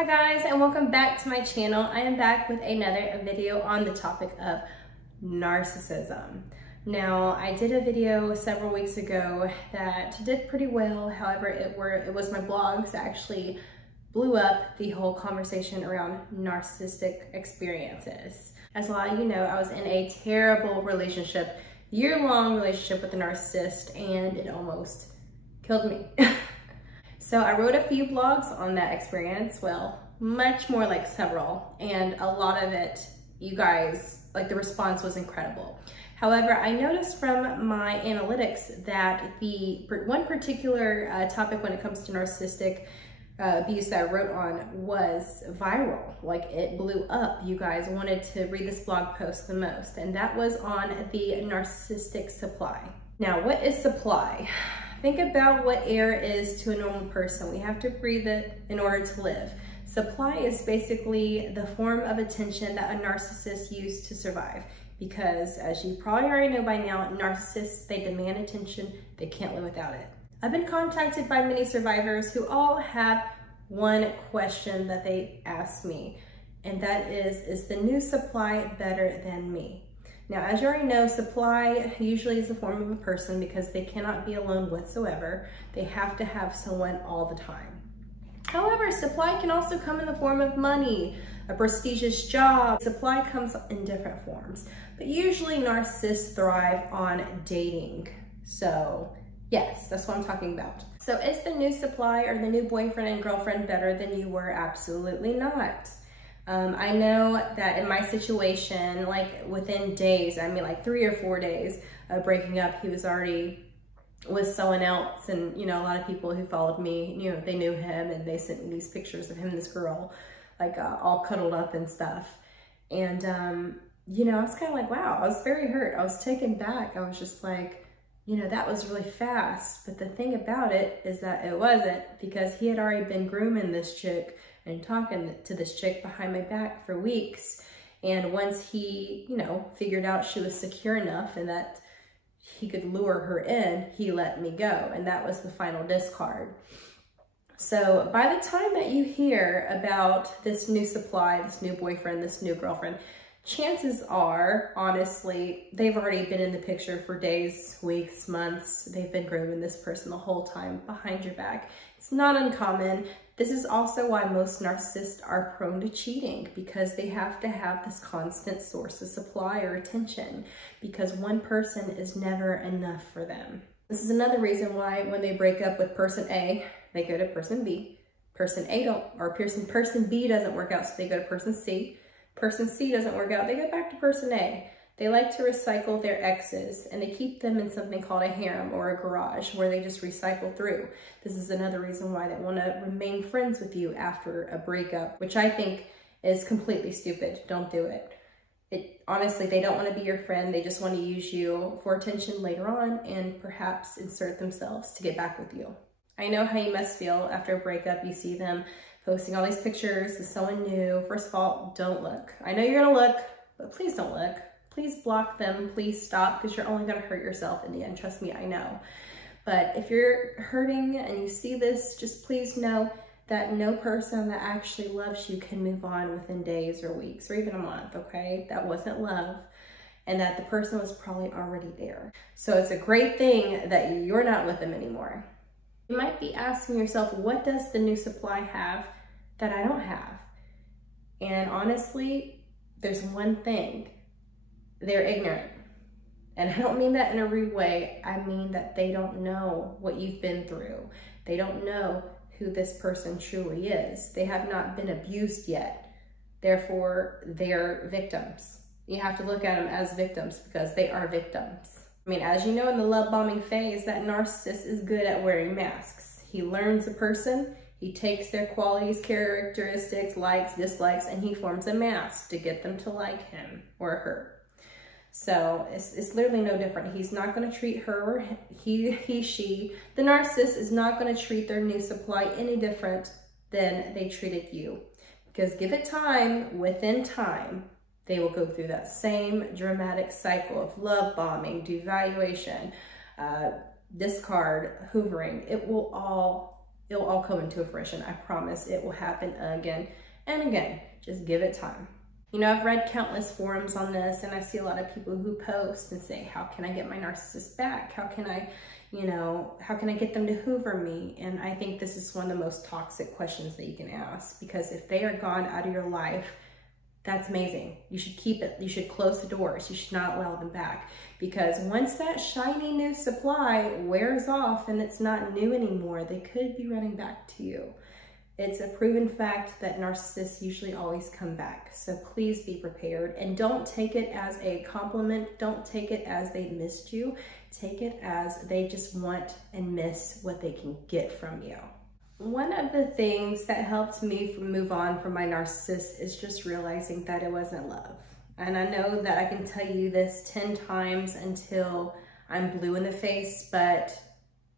Hi guys, and welcome back to my channel. I am back with another video on the topic of narcissism. Now, I did a video several weeks ago that did pretty well. However, it was my blogs that actually blew up the whole conversation around narcissistic experiences. As a lot of you know, I was in a terrible relationship, year-long relationship with a narcissist, and it almost killed me. So I wrote a few blogs on that experience, well, much more like several, and a lot of it, you guys, like the response was incredible. However, I noticed from my analytics that the one particular topic when it comes to narcissistic abuse that I wrote on was viral. Like, it blew up. You guys wanted to read this blog post the most, and that was on the Narcissistic Supply. Now, what is supply? Think about what air is to a normal person. We have to breathe it in order to live. Supply is basically the form of attention that a narcissist uses to survive. Because, as you probably already know by now, narcissists, they demand attention. They can't live without it. I've been contacted by many survivors who all have one question that they ask me, and that is the new supply better than me? Now, as you already know, supply usually is a form of a person because they cannot be alone whatsoever. They have to have someone all the time. However, supply can also come in the form of money, a prestigious job. Supply comes in different forms, but usually narcissists thrive on dating. So yes, that's what I'm talking about. So is the new supply or the new boyfriend and girlfriend better than you were? Absolutely not. I know that in my situation, like within days, I mean like 3 or 4 days of breaking up, he was already with someone else. And, you know, a lot of people who followed me, you know, they knew him and they sent me these pictures of him and this girl, like all cuddled up and stuff. And, you know, I was kind of like, wow, I was very hurt. I was taken back. I was just like, you know, that was really fast. But the thing about it is that it wasn't, because he had already been grooming this chick and talking to this chick behind my back for weeks. And once he, you know, figured out she was secure enough and that he could lure her in, he let me go. And that was the final discard. So by the time that you hear about this new supply, this new boyfriend, this new girlfriend, chances are, honestly, they've already been in the picture for days, weeks, months. They've been grooming this person the whole time behind your back. It's not uncommon. This is also why most narcissists are prone to cheating, because they have to have this constant source of supply or attention, because one person is never enough for them. This is another reason why when they break up with person A, they go to person B. Person A person B doesn't work out, so they go to person C. Person C doesn't work out, they go back to person A. They like to recycle their exes, and they keep them in something called a harem or a garage where they just recycle through. This is another reason why they want to remain friends with you after a breakup, which I think is completely stupid. Don't do it. Honestly, they don't want to be your friend. They just want to use you for attention later on and perhaps insert themselves to get back with you. I know how you must feel after a breakup. You see them posting all these pictures with someone new. First of all, don't look. I know you're gonna look, but please don't look. Please block them, please stop, because you're only gonna hurt yourself in the end. Trust me, I know. But if you're hurting and you see this, just please know that no person that actually loves you can move on within days or weeks or even a month, okay? That wasn't love, and that the person was probably already there. So it's a great thing that you're not with them anymore. You might be asking yourself, what does the new supply have that I don't have? And honestly, there's one thing. They're ignorant. And I don't mean that in a rude way. I mean that they don't know what you've been through. They don't know who this person truly is. They have not been abused yet. Therefore, they're victims. You have to look at them as victims because they are victims. I mean, as you know, in the love bombing phase, that narcissist is good at wearing masks. He learns a person, he takes their qualities, characteristics, likes, dislikes, and he forms a mask to get them to like him or her. So it's literally no different. He's not going to treat her, or she, the narcissist is not going to treat their new supply any different than they treated you. Because give it time, within time, they will go through that same dramatic cycle of love bombing, devaluation, discard, hoovering. It will all it'll all come into fruition. I promise it will happen again and again. Just give it time. You know, I've read countless forums on this, and I see a lot of people who post and say, how can I get my narcissist back? How can I, how can I get them to hoover me? And I think this is one of the most toxic questions that you can ask, because if they are gone out of your life, that's amazing. You should keep it. You should close the doors. You should not allow them back, because once that shiny new supply wears off and it's not new anymore, they could be running back to you. It's a proven fact that narcissists usually always come back. So please be prepared, and don't take it as a compliment. Don't take it as they missed you. Take it as they just want and miss what they can get from you. One of the things that helped me move on from my narcissist is just realizing that it wasn't love. And I know that I can tell you this 10 times until I'm blue in the face, but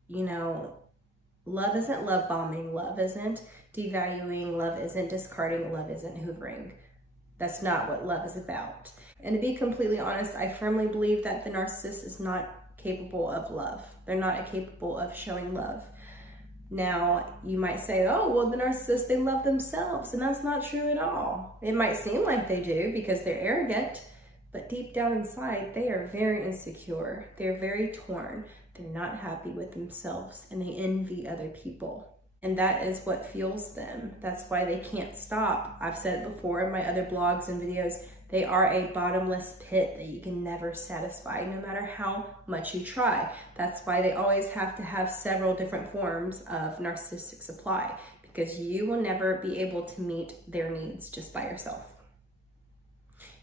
love isn't love bombing. Love isn't devaluing. Love isn't discarding. Love isn't hoovering. That's not what love is about. And to be completely honest, I firmly believe that the narcissist is not capable of love. They're not capable of showing love. Now, you might say, oh, well, the narcissists, they love themselves. And that's not true at all. It might seem like they do because they're arrogant, but deep down inside, they are very insecure. They're very torn. They're not happy with themselves, and they envy other people. And that is what fuels them. That's why they can't stop. I've said it before in my other blogs and videos, they are a bottomless pit that you can never satisfy, no matter how much you try. That's why they always have to have several different forms of narcissistic supply, because you will never be able to meet their needs just by yourself.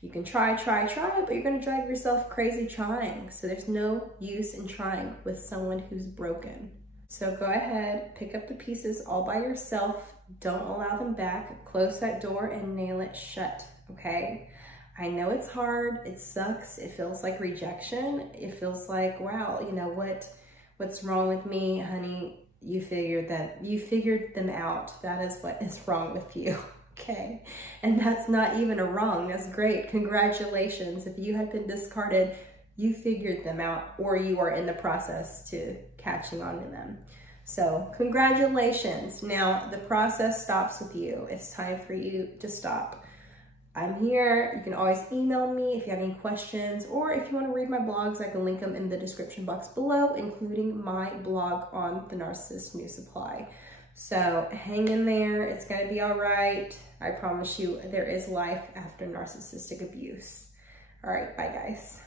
You can try, but you're gonna drive yourself crazy trying. So there's no use in trying with someone who's broken. So go ahead, pick up the pieces all by yourself. Don't allow them back. Close that door and nail it shut, okay? I know it's hard, it sucks, it feels like rejection. It feels like, wow, what's wrong with me, honey? You figured them out. That is what is wrong with you. Okay, and that's not even a wrong, that's great. Congratulations. If you had been discarded, you figured them out, or you are in the process to catching on to them. So congratulations. Now the process stops with you. It's time for you to stop. I'm here. You can always email me if you have any questions, or if you want to read my blogs, I can link them in the description box below, including my blog on the Narcissists New Supply. So hang in there, it's gonna be all right. I promise you there is life after narcissistic abuse. All right, bye guys.